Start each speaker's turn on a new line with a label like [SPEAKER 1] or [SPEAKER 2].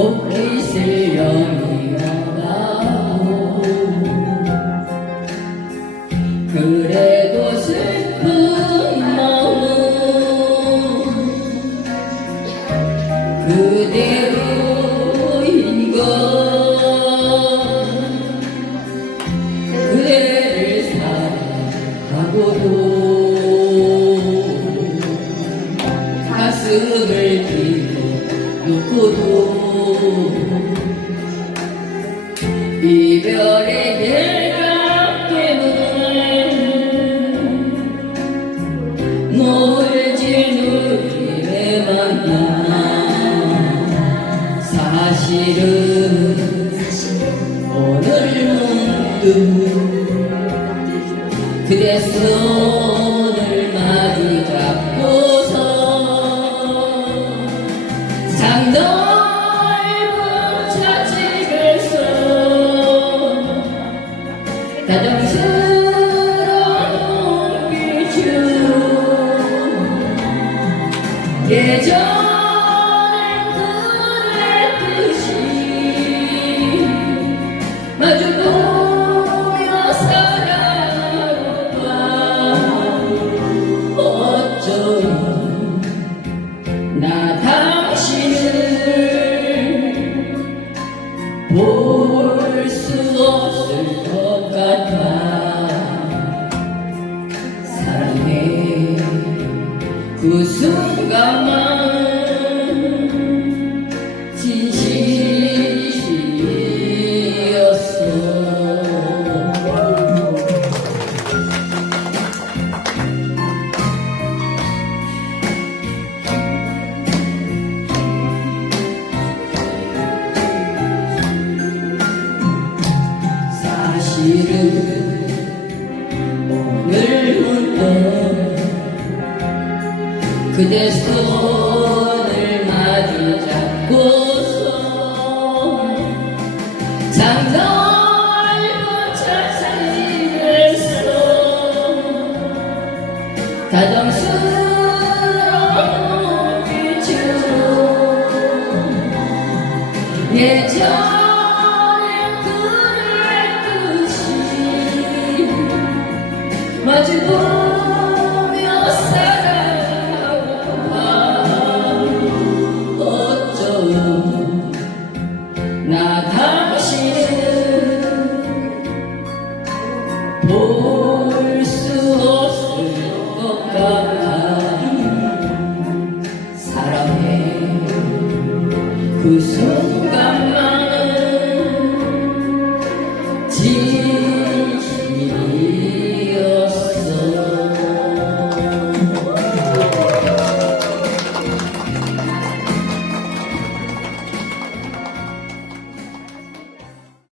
[SPEAKER 1] 못 있을 영이라고 그래도 슬픈 마음 그대로인 것. 그대를 사랑하고도 가슴을 뒤로 놓고도 이별의 때문에 멀진 우리의 만남 사실은 오늘 문득 손 다정스러운 눈빛으로 예전에 그랬듯이 마주보며 살아가 어쩌면 나 당신을 볼수 없 사실은 오늘 문득 그대 손을 마주 잡고서 장 넓은 차상에서 다정스러운 빛으로 예전 나 당신을 볼